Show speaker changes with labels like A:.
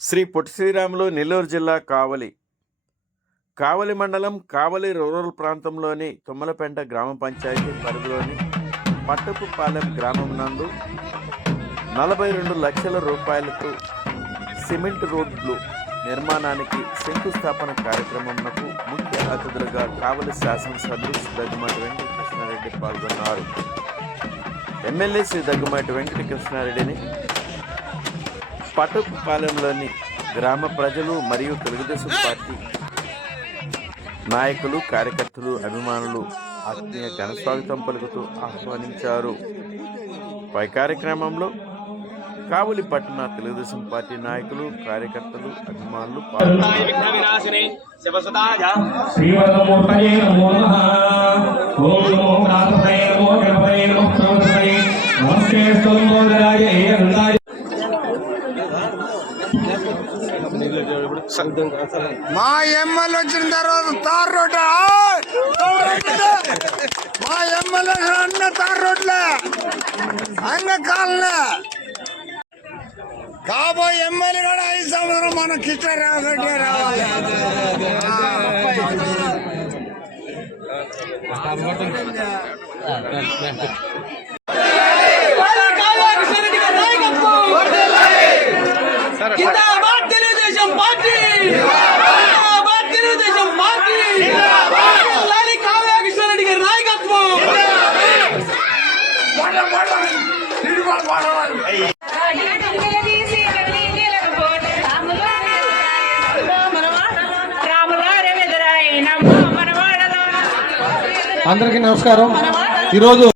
A: శ్రీ పొట్టి శ్రీరాములు నెల్లూరు జిల్లా కావలి. కావలి మండలం కావలి రూరల్ ప్రాంతంలోని తుమ్మలపెంట గ్రామ పంచాయతీ పరిధిలోని పట్టుకుపాలెం గ్రామం నందు నలభై రెండు లక్షల రూపాయలకు సిమెంట్ రోడ్లు నిర్మాణానికి శంకుస్థాపన కార్యక్రమంకు ముఖ్య అతిథులుగా కావలి శాసనసభ్యులు శ్రీ దగ్గుమాటి వెంకటకృష్ణారెడ్డి పాల్గొన్నారు. ఎమ్మెల్యే శ్రీ దగ్గుమాటి వెంకటకృష్ణారెడ్డిని పట్టుపాలెంలోని గ్రామ ప్రజలు మరియు తెలుగుదేశం పార్టీ నాయకులు కార్యకర్తలు అభిమానులు ఆత్మీయ ఘనస్వాగతం పలుకుతూ ఆహ్వానించారు పై కార్యక్రమంలో కావులి పట్టణ తెలుగుదేశం పార్టీ నాయకులు కార్యకర్తలు అభిమానులు పాల్గొన్నారు
B: మా ఎమ్మెల్యే వచ్చిన తర్వాత తార్ రోడ్డు. మా ఎమ్మెల్యే అన్న తార్ రోడ్లే అన్న కాలనే కాబోయే ఎమ్మెల్యే కూడా ఐదు సంవత్సరం మన కిష్ట రాగట్టే రావాలి.
C: తెలుగుదేశం పార్టీ జిందాబాద్ తెలుగుదేశం పార్టీ లాలి కావ్య కృష్ణారెడ్డి గారి నాయకత్వం
D: అందరికీ నమస్కారం ఈరోజు